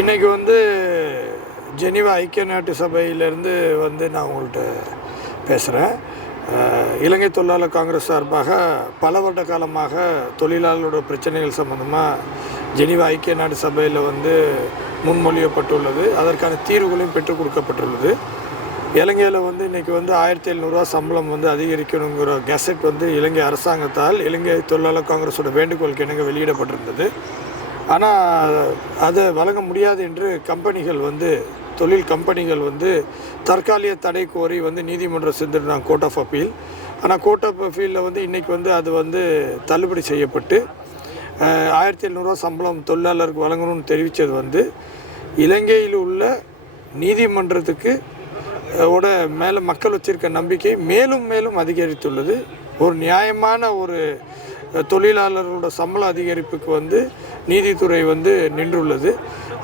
இன்றைக்கி வந்து ஜெனிவா ஐக்கிய நாட்டு சபையிலேருந்து வந்து நான் உங்கள்கிட்ட பேசுகிறேன் இலங்கை தொழிலாளர் காங்கிரஸ் சார்பாக பல வருட காலமாக தொழிலாளர்களோட பிரச்சனைகள் சம்மந்தமாக ஜெனிவா ஐக்கிய நாடு சபையில் வந்து முன்மொழியப்பட்டுள்ளது அதற்கான தீர்வுகளையும் பெற்றுக் கொடுக்கப்பட்டுள்ளது இலங்கையில் வந்து இன்றைக்கி வந்து ஆயிரத்தி எழுநூறுவா சம்பளம் வந்து அதிகரிக்கணுங்கிற கெசட் வந்து இலங்கை அரசாங்கத்தால் இலங்கை தொழிலாளர் காங்கிரஸோட வேண்டுகோளுக்கு இணங்க வெளியிடப்பட்டிருந்தது ஆனால் அதை வழங்க முடியாது என்று கம்பெனிகள் வந்து தொழில் கம்பெனிகள் வந்து தற்காலிக தடை கோரி வந்து நீதிமன்றம் சென்றிருந்தாங்க கோர்ட் ஆஃப் அப்பீல் ஆனால் கோர்ட் ஆஃப் அப்பீலில் வந்து இன்றைக்கி வந்து அது வந்து தள்ளுபடி செய்யப்பட்டு ஆயிரத்தி எழுநூறுவா சம்பளம் தொழிலாளருக்கு வழங்கணும்னு தெரிவித்தது வந்து இலங்கையில் உள்ள நீதிமன்றத்துக்கு ஓட மேலே மக்கள் வச்சிருக்க நம்பிக்கை மேலும் மேலும் அதிகரித்துள்ளது ஒரு நியாயமான ஒரு தொழிலாளர்களோட சம்பள அதிகரிப்புக்கு வந்து நீதித்துறை வந்து நின்றுள்ளது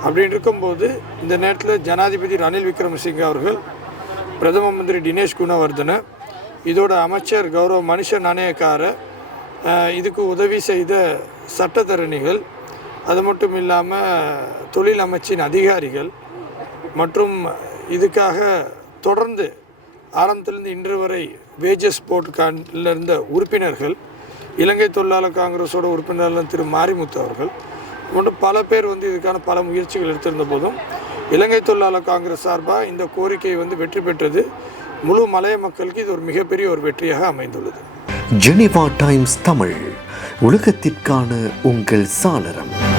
அப்படின்னு இருக்கும்போது இந்த நேரத்தில் ஜனாதிபதி ரணில் விக்ரமசிங்க அவர்கள் பிரதம மந்திரி தினேஷ் குணவர்தன இதோட அமைச்சர் கௌரவ மனுஷ நாணயக்கார இதுக்கு உதவி செய்த சட்டத்தரணிகள் அது மட்டும் இல்லாமல் தொழில் அமைச்சின் அதிகாரிகள் மற்றும் இதுக்காக தொடர்ந்து ஆரம்பத்திலிருந்து இன்று வரை வேஜஸ் போர்டுக்கான்ல இருந்த உறுப்பினர்கள் இலங்கை தொழிலாளர் காங்கிரஸோட உறுப்பினர்கள் திரு மாரிமுத்து அவர்கள் ஒன்று பல பேர் வந்து இதுக்கான பல முயற்சிகள் எடுத்திருந்த போதும் இலங்கை தொழிலாளர் காங்கிரஸ் சார்பாக இந்த கோரிக்கையை வந்து வெற்றி பெற்றது முழு மலைய மக்களுக்கு இது ஒரு மிகப்பெரிய ஒரு வெற்றியாக அமைந்துள்ளது ஜெனிவா டைம்ஸ் தமிழ் உலகத்திற்கான உங்கள் சாளரம்